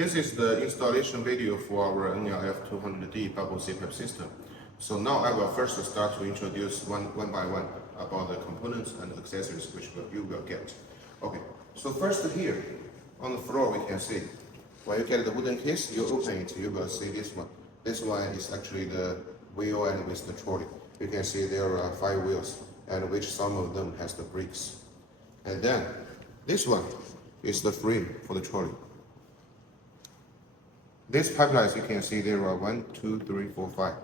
This is the installation video for our NLF-200D bubble CPAP system. So now I will first start to introduce one by one about the components and accessories which you will get. Okay, so first here on the floor we can see, when you get the wooden case, you open it, you will see this one. This one is actually the wheel and with the trolley. You can see there are 5 wheels, and which some of them has the brakes. And then this one is the frame for the trolley. These pipelines, you can see there are 1, 2, 3, 4, 5.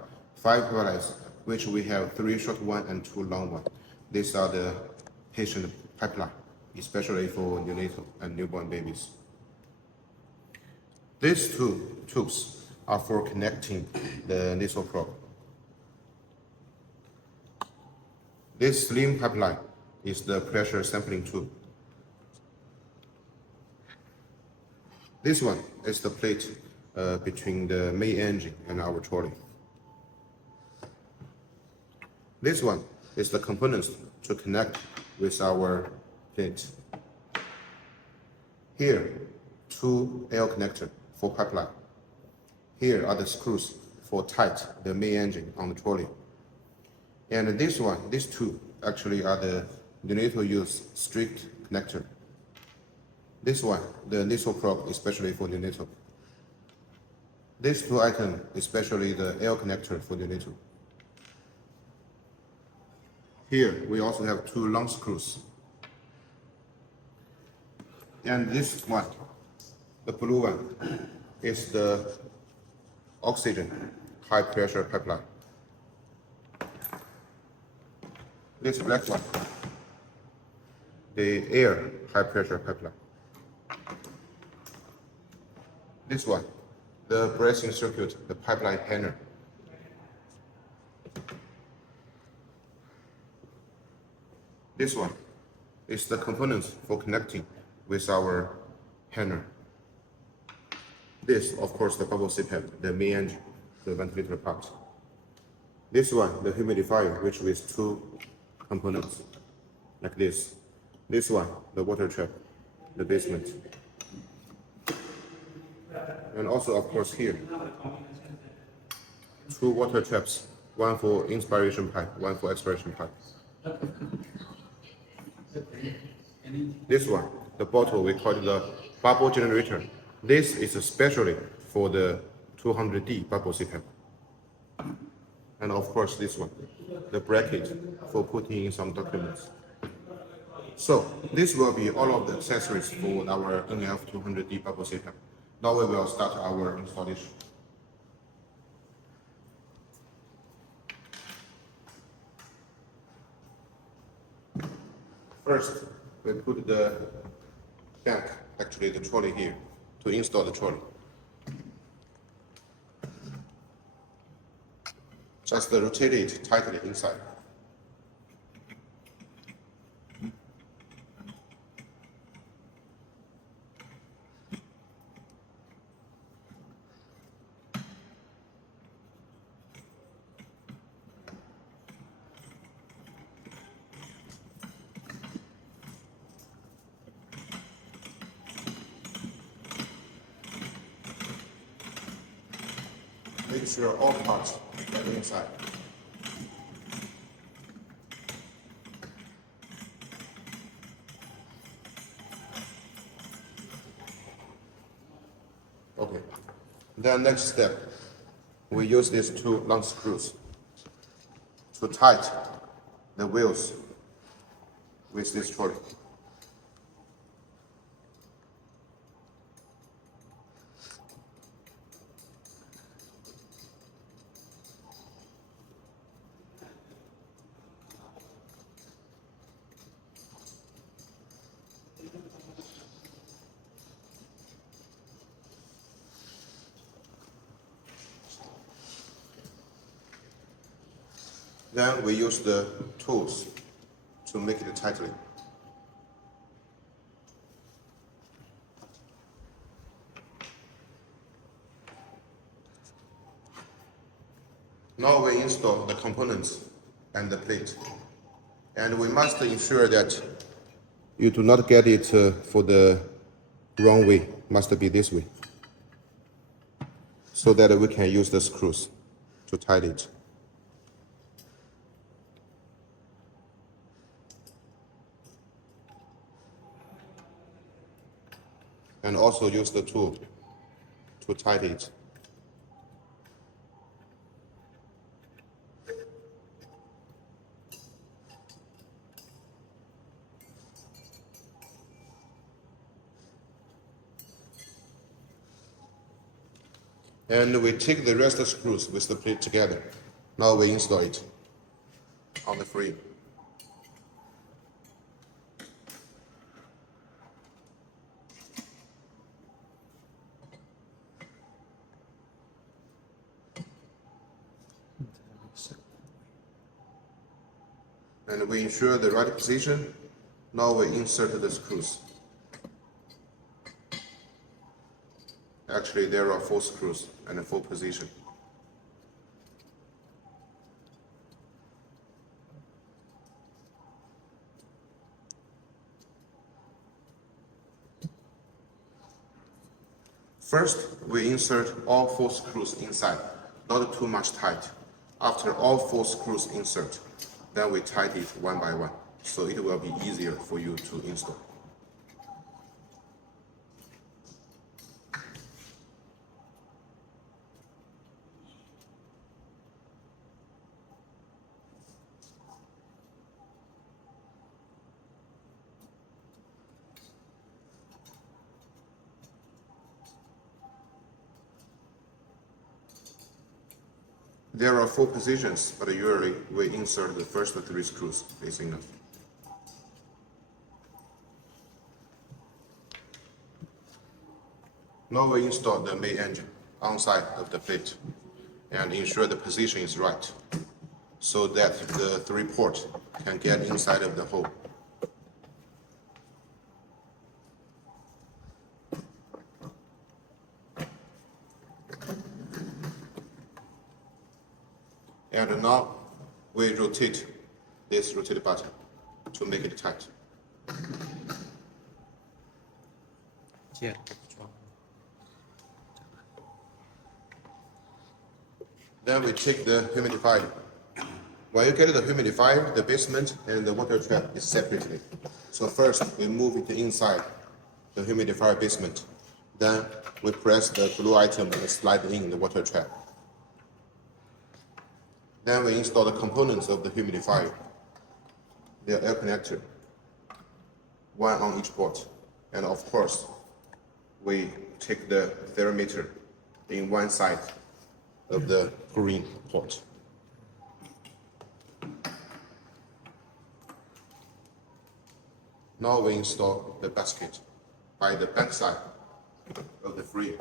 5 pipelines, which we have 3 short ones and 2 long ones. These are the patient pipeline, especially for neonatal and newborn babies. These 2 tubes are for connecting the nasal probe. This slim pipeline is the pressure sampling tube. This one is the plate between the main engine and our trolley. This one is the components to connect with our plate. Here, 2 L connectors for pipeline. Here are the screws for tight the main engine on the trolley. And this one, these 2 actually are the neonatal use strict connector. This one, the nasal probe, especially for neonatal. These 2 items, especially the L connector for neonatal. Here, we also have 2 long screws. And this one, the blue one, is the oxygen high pressure pipeline. This black one, the air high pressure pipeline. This one, the bracing circuit, the pipeline hanger. This one is the components for connecting with our hanger. This, of course, the bubble CPAP, the main engine, the ventilator part. This one, the humidifier, which with 2 components, like this. This one, the water trap, the basement. And also, of course, here, 2 water traps, one for inspiration pipe, one for expiration pipe. This one, the bottle, we call it the bubble generator. This is especially for the 200D bubble CPAP. And of course, this one, the bracket for putting in some documents. So this will be all of the accessories for our NLF-200D bubble CPAP. Now we will start our installation. First, we put the tank, actually the trolley here, to install the trolley. Just rotate it tightly inside. Make sure all parts get inside. Okay. Then next step, we use these 2 long screws to tighten the wheels with this trolley. Then we use the tools to make it tightly. Now we install the components and the plate. And we must ensure that you do not get it for the wrong way, must be this way. so that we can use the screws to tighten it. And also use the tool to tighten it. And we take the rest of the screws with the plate together. Now we install it on the frame. And we ensure the right position. Now we insert the screws. Actually, there are 4 screws and a 4 position. First, we insert all 4 screws inside, not too much tight. After all 4 screws insert, then we tighten it one by one, so it will be easier for you to install. There are 4 positions, but usually we insert the first 3 screws is enough. Now we install the main engine outside of the plate and ensure the position is right so that the 3 ports can get inside of the hole. And now we rotate this rotate button to make it tight. Then we take the humidifier. When you get the humidifier, the basement and the water trap is separately. So first we move it inside the humidifier basement. Then we press the blue item and slide in the water trap. Then we install the components of the humidifier, the air connector, one on each port. And of course, we take the thermometer in one side of the green port. Now we install the basket by the back side of the frame.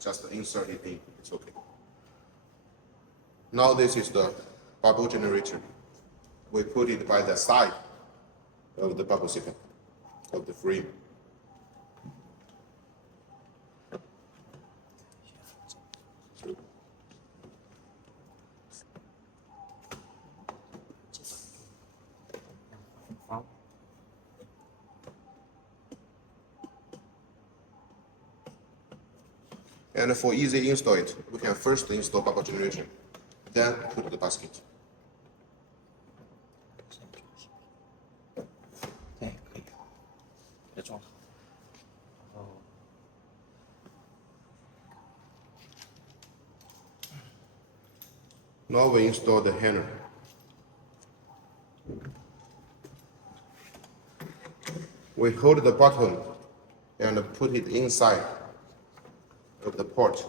Just insert it in, it's okay. Now this is the bubble generator. We put it by the side of the bubble siphon of the frame. And for easy install it, we can first install bubble generator, then put the basket. Now we install the hanger. We hold the bottom and put it inside of the port,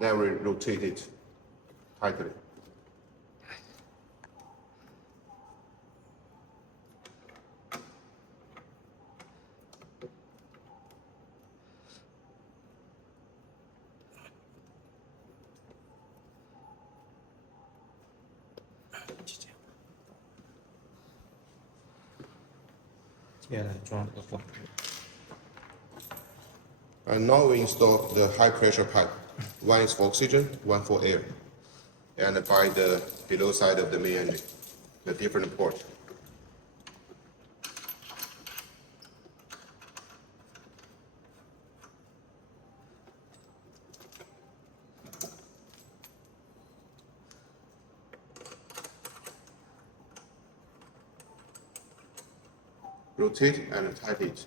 then we rotate it tightly. And now we install the high pressure pipe. One is for oxygen, one for air. And by the below side of the main engine, the different port. rotate and tighten it.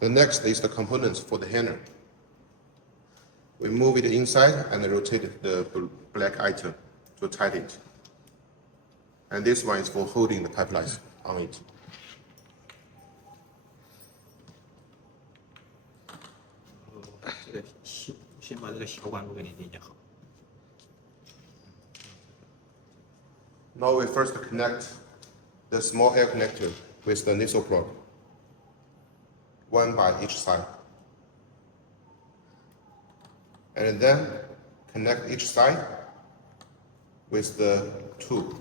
The next is the components for the hanger. We move it inside and rotate the black item to tighten it. And this one is for holding the pipelines on it. Now we first connect the small air connector with the nasal plug, one by each side. And then connect each side with the tube.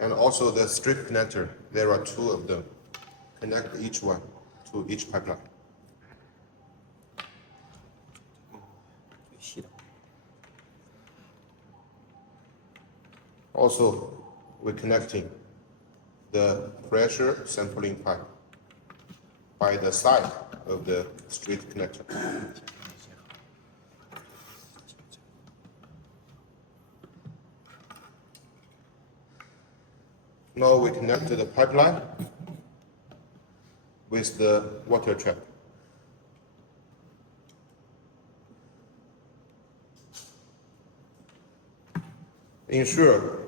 And also the strip connector, there are 2 of them. Connect each one to each pipeline. Also, we're connecting the pressure sampling pipe by the side of the straight connector. Now we connect the pipeline with the water trap. Ensure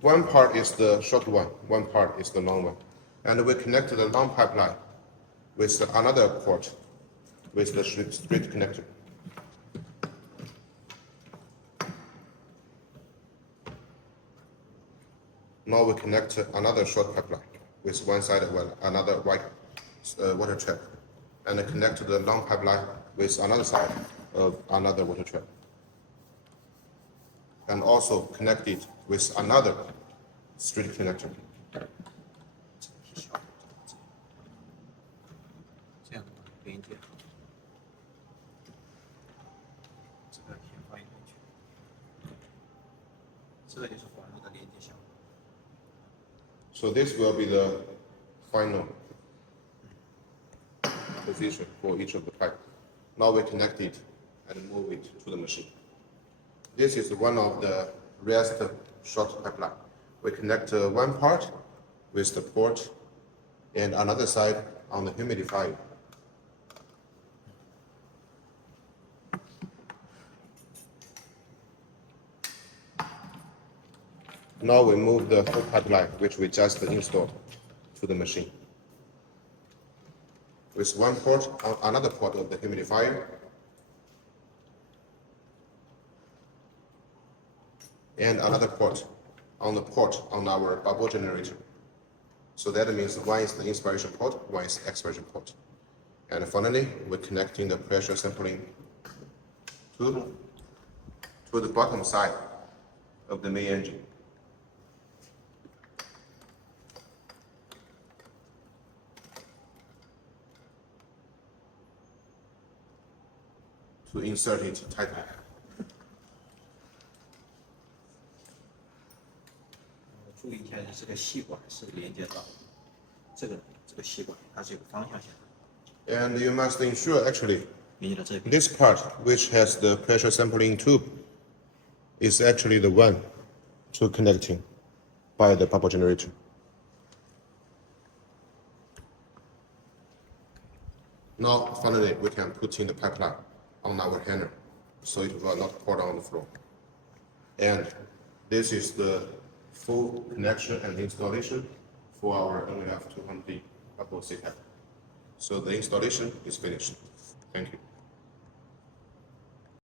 one part is the short one part is the long one. And we connect the long pipeline with another port with the straight connector. Now we connect another short pipeline with one side of another white water trap, and connect the long pipeline with another side of another water trap, and also connect it with another straight connector. So this will be the final position for each of the pipe. Now we connect it and move it to the machine. This is one of the rest short pipeline. We connect one part with the port and another side on the humidifier. Now we move the whole pipeline, which we just installed, to the machine. With one port on another port of the humidifier, and another port on our bubble generator. So that means one is the inspiration port, one is the expiration port. And finally, we're connecting the pressure sampling to the bottom side of the main engine. To insert it tightly. 注意一下，这个细管是连接到这个细管，它是有个方向线的。 And you must ensure actually 连接到这边。 this part, which has the pressure sampling tube, is actually the one to connecting by the bubble generator. Now, finally, we can put in the pipeline on our hanger, so it will not pour down on the floor. And this is the full connection and installation for our NLF-200D bubble CPAP. So the installation is finished. Thank you.